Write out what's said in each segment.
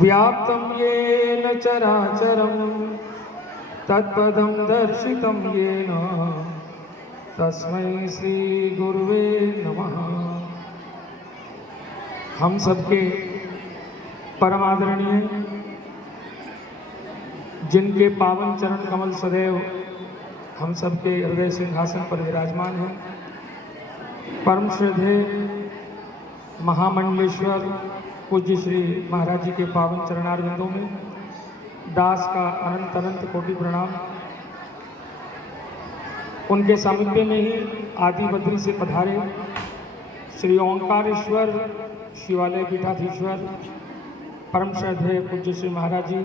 व्याप्तं येन चराचरं तत्पदं दर्शितं येन तस्मै श्री गुरुवे नमः। हम सबके परम आदरणीय, जिनके पावन चरण कमल सदैव हम सबके हृदय सिंहासन पर विराजमान हैं, परम श्रद्धेय महामंडलेश्वर पूज्य श्री महाराज जी के पावन चरणारविंदों में दास का अनंत अनंत कोटि प्रणाम। उनके सामिप्य में ही आदि बद्री से पधारे श्री ओंकारेश्वर शिवालय पीठाधीश्वर परम श्रद्धेय पूज्य श्री महाराज जी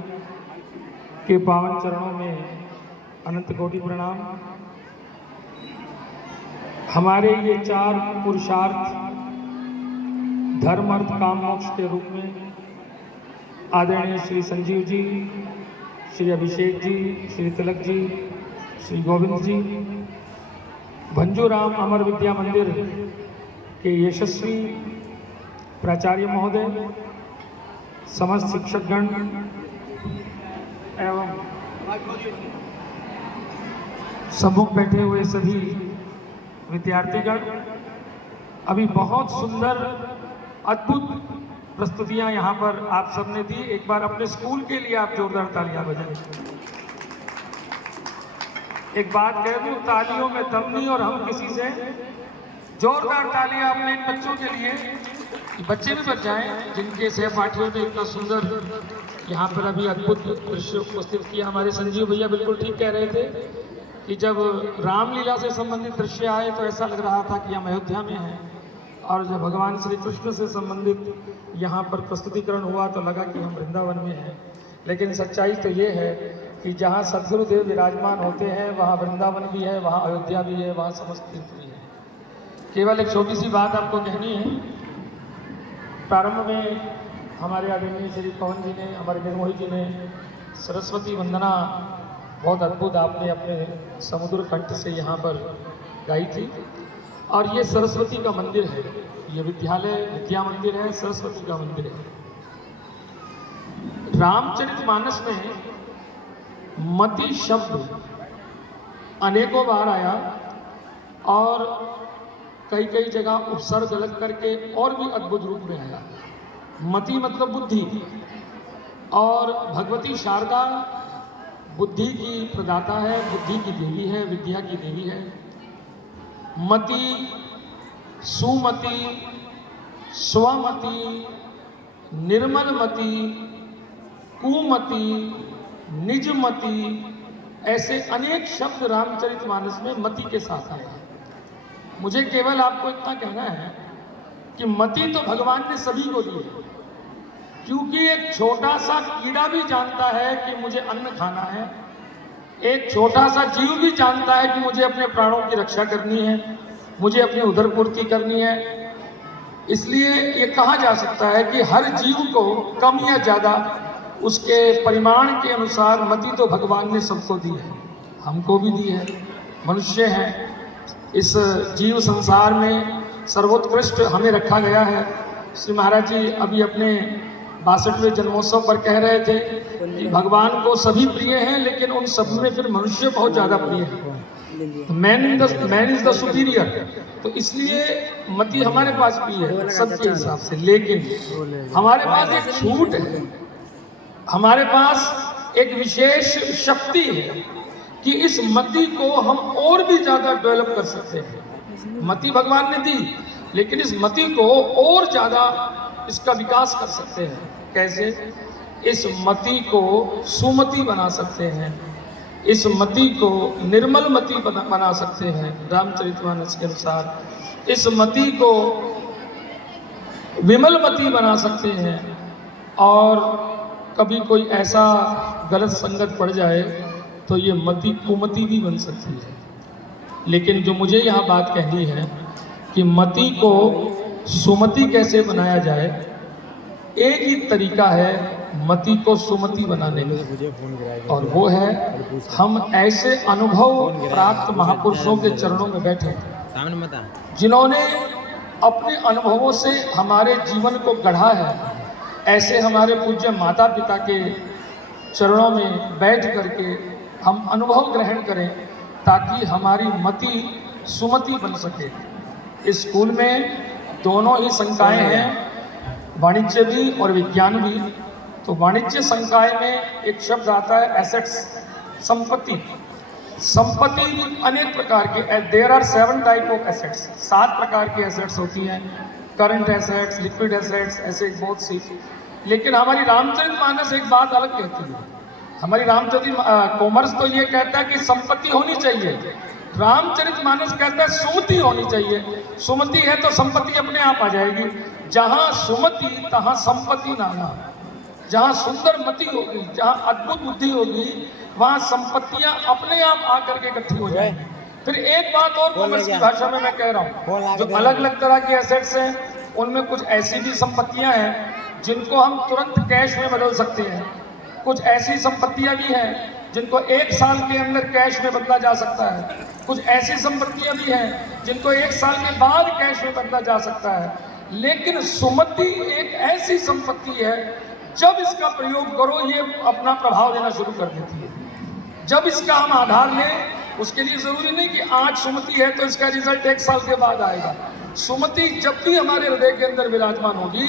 के पावन चरणों में अनंत कोटि प्रणाम। हमारे ये चार पुरुषार्थ धर्म अर्थ काम मोक्ष के रूप में आदरणीय श्री संजीव जी, श्री अभिषेक जी, श्री तिलक जी, श्री गोविंद जी, भंजूराम अमर विद्या मंदिर के यशस्वी प्राचार्य महोदय, समस्त शिक्षकगण एवं सम्मुख बैठे हुए सभी विद्यार्थीगण, अभी बहुत सुंदर अद्भुत प्रस्तुतियां यहाँ पर आप सबने दी। एक बार अपने स्कूल के लिए आप जोरदार तालियां बजाएं। एक बात कह दूं, तालियों में दम नहीं और हम किसी से जोरदार तालियां अपने इन बच्चों के लिए, बच्चे भी बच जाएं जिनके सहपाठियों ने इतना सुंदर यहाँ पर अभी अद्भुत दृश्य उपस्थित किया। हमारे संजीव भैया बिल्कुल ठीक कह रहे थे कि जब रामलीला से संबंधित दृश्य आए तो ऐसा लग रहा था कि हम अयोध्या में हैं, और जब भगवान श्री कृष्ण से संबंधित यहाँ पर प्रस्तुतिकरण हुआ तो लगा कि हम वृंदावन में हैं। लेकिन सच्चाई तो ये है कि जहाँ सद्गुरुदेव विराजमान होते हैं वहाँ वृंदावन भी है, वहाँ अयोध्या भी है, वहाँ समस्त तीर्थ भी है। केवल एक छोटी सी बात आपको कहनी है। प्रारंभ में हमारे आदरणीय श्री पवन जी ने, हमारे निर्मोही जी ने सरस्वती वंदना बहुत अद्भुत आपने अपने समुद्र कंठ से यहाँ पर गाई थी। और ये सरस्वती का मंदिर है, ये विद्यालय विद्या मंदिर है, सरस्वती का मंदिर है। रामचरितमानस में मति शब्द अनेकों बार आया और कई कई जगह उपसर्ग अलग करके और भी अद्भुत रूप में आया। मति मतलब बुद्धि, और भगवती शारदा बुद्धि की प्रदाता है, बुद्धि की देवी है, विद्या की देवी है। मति, सुमति, स्वमति, निर्मल मति, कुमति, निजमति, ऐसे अनेक शब्द रामचरितमानस में मति के साथ आए हैं। मुझे केवल आपको इतना कहना है कि मति तो भगवान ने सभी को दी है, क्योंकि एक छोटा सा कीड़ा भी जानता है कि मुझे अन्न खाना है, एक छोटा सा जीव भी जानता है कि मुझे अपने प्राणों की रक्षा करनी है, मुझे अपनी उदर पूर्ति करनी है। इसलिए ये कहा जा सकता है कि हर जीव को कम या ज़्यादा उसके परिमाण के अनुसार मति तो भगवान ने सबको दी है, हमको भी दी है। मनुष्य हैं, इस जीव संसार में सर्वोत्कृष्ट हमें रखा गया है। श्री महाराज जी अभी अपने 62वें जन्मोत्सव पर कह रहे थे कि भगवान को सभी प्रिय हैं, लेकिन उन सब में फिर मनुष्य बहुत ज़्यादा प्रिय है। Man is the superior. तो इसलिए मति हमारे पास भी है सबके हिसाब से, लेकिन हमारे पास एक छूट है, हमारे पास एक विशेष शक्ति है कि इस मति को हम और भी ज़्यादा डेवलप कर सकते हैं। मति भगवान ने दी, लेकिन इस मति को और ज़्यादा इसका विकास कर सकते हैं। कैसे? इस मति को सुमति बना सकते हैं, इस मति को निर्मल मति बना सकते हैं रामचरितमानस के अनुसार, इस मति को विमल मति बना सकते हैं। और कभी कोई ऐसा गलत संगत पड़ जाए तो ये मति कुमति भी बन सकती है। लेकिन जो मुझे यहाँ बात कहनी है कि मति को सुमति कैसे बनाया जाए, एक ही तरीका है मति को सुमति बनाने में, और वो है हम ऐसे अनुभव प्राप्त महापुरुषों के चरणों में बैठे जिन्होंने अपने अनुभवों से हमारे जीवन को गढ़ा है, ऐसे हमारे पूज्य माता पिता के चरणों में बैठ करके हम अनुभव ग्रहण करें, ताकि हमारी मति सुमति बन सके। इस स्कूल में दोनों ही संकाय हैं, वाणिज्य भी और विज्ञान भी। तो वाणिज्य संकाय में एक शब्द आता है एसेट्स, संपत्ति। संपत्ति भी अनेक प्रकार के, there are 7 type of assets, 7 प्रकार की एसेट्स होती हैं। करंट एसेट्स, लिक्विड एसेट्स, ऐसे बहुत सी। लेकिन हमारी रामचरितमानस एक बात अलग कहती है। हमारी रामचरित कॉमर्स तो ये कहता है कि संपत्ति होनी चाहिए, रामचरितमानस कहता है सुमति होनी चाहिए। सुमति है तो संपत्ति अपने आप आ जाएगी। जहाँ सुमति तहाँ संपत्ति नाना। जहाँ सुंदर मति होगी, जहाँ अद्भुत बुद्धि होगी, वहाँ संपत्तियां अपने आप आकर के इकट्ठी हो जाएंगी। फिर एक बात और कॉमर्स की भाषा में मैं कह रहा हूँ, जो अलग अलग तरह की एसेट्स हैं, उनमें कुछ ऐसी भी संपत्तियां हैं जिनको हम तुरंत कैश में बदल सकते हैं। कुछ ऐसी संपत्तियां भी हैं जिनको 1 साल के अंदर कैश में बदला जा सकता है। कुछ ऐसी संपत्तियां भी हैं जिनको 1 साल के बाद कैश में बदला जा सकता है। लेकिन सुमति एक ऐसी संपत्ति है, जब इसका प्रयोग करो ये अपना प्रभाव देना शुरू कर देती है। जब इसका हम आधार लें, उसके लिए जरूरी नहीं कि आज सुमति है तो इसका रिजल्ट 1 साल के बाद आएगा। सुमति जब भी हमारे हृदय के अंदर विराजमान होगी,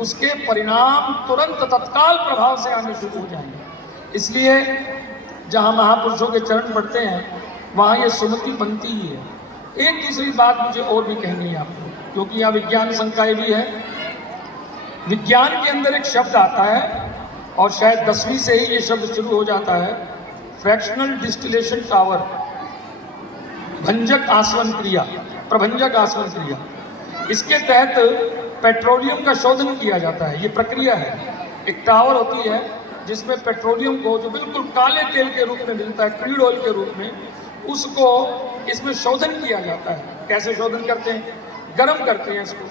उसके परिणाम तुरंत तत्काल प्रभाव से आने शुरू हो जाएंगे। इसलिए जहाँ महापुरुषों के चरण पड़ते हैं, वहाँ ये सुमति बनती ही है। एक दूसरी बात मुझे और भी कहनी है आपको, क्योंकि यहाँ विज्ञान संकाय भी है। विज्ञान के अंदर एक शब्द आता है, और शायद 10वीं से ही ये शब्द शुरू हो जाता है, फ्रैक्शनल डिस्टिलेशन टावर, भंजक आसवन क्रिया, प्रभंजक आसवन क्रिया। इसके तहत पेट्रोलियम का शोधन किया जाता है। ये प्रक्रिया है, एक टावर होती है जिसमें पेट्रोलियम को, जो बिल्कुल काले तेल के रूप में मिलता है, क्रूड ऑयल के रूप में, उसको इसमें शोधन किया जाता है। कैसे शोधन करते हैं? गर्म करते हैं इसको।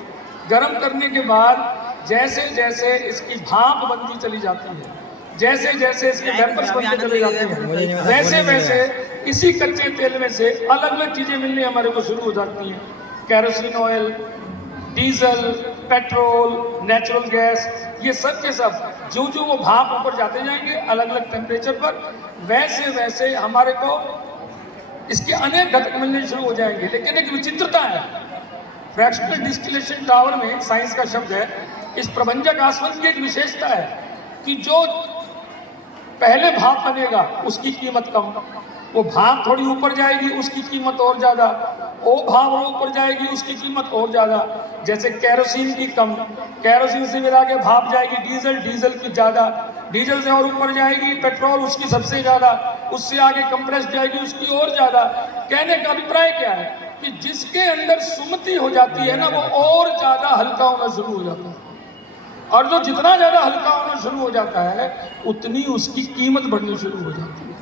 गर्म करने के बाद जैसे जैसे इसकी भाप बनती चली जाती है, जैसे जैसे इसके वेपर्स बनते चले जाते हैं, वैसे वैसे इसी कच्चे तेल में से अलग अलग चीजें मिलनी हमारे को शुरू हो जाती हैं। Kerosene oil, diesel, petrol, natural gas, ये सब के सब जो जो वो भाप ऊपर जाते जाएंगे अलग अलग टेम्परेचर पर, वैसे वैसे हमारे को इसके अनेक घटक मिलने शुरू हो जाएंगे। लेकिन एक विचित्रता है, फ्रैक्शनल डिस्टिलेशन टावर में, साइंस का शब्द है, इस प्रभंजक आसवन की एक विशेषता है कि जो पहले भाप बनेगा उसकी कीमत कम, वो भाप थोड़ी ऊपर जाएगी उसकी कीमत और ज़्यादा, वो भाप और ऊपर जाएगी उसकी कीमत और ज़्यादा। जैसे कैरोसिन की कम, कैरोसिन से मिला के भाप जाएगी डीजल, डीजल की ज़्यादा, डीजल से और ऊपर जाएगी पेट्रोल, उसकी सबसे ज़्यादा, उससे आगे कंप्रेस जाएगी उसकी और ज़्यादा। कहने का अभिप्राय क्या है कि जिसके अंदर सुमति हो जाती है ना, वो और ज़्यादा हल्का होना शुरू हो जाता है, और जो जितना ज़्यादा हल्का होना शुरू हो जाता है उतनी उसकी कीमत बढ़नी शुरू हो जाती है।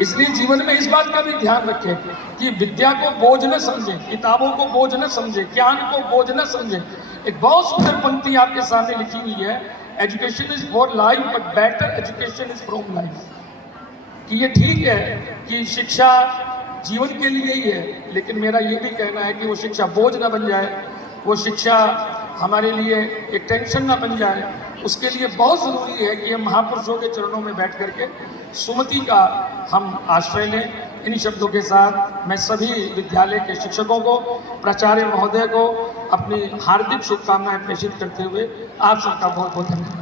इसलिए जीवन में इस बात का भी ध्यान रखें कि विद्या को बोझ न समझें, किताबों को बोझ न समझें, ज्ञान को बोझ न समझें। एक बहुत सुंदर पंक्ति आपके सामने लिखी हुई है, education is for life but better education is from life. कि ये ठीक है कि शिक्षा जीवन के लिए ही है, लेकिन मेरा ये भी कहना है कि वो शिक्षा बोझ ना बन जाए, वो शिक्षा हमारे लिए एक टेंशन ना बन जाए। उसके लिए बहुत ज़रूरी है कि हम महापुरुषों के चरणों में बैठ करके सुमति का हम आश्रय लें। इन शब्दों के साथ मैं सभी विद्यालय के शिक्षकों को, प्राचार्य महोदय को अपनी हार्दिक शुभकामनाएं प्रेषित करते हुए आप सबका बहुत बहुत धन्यवाद।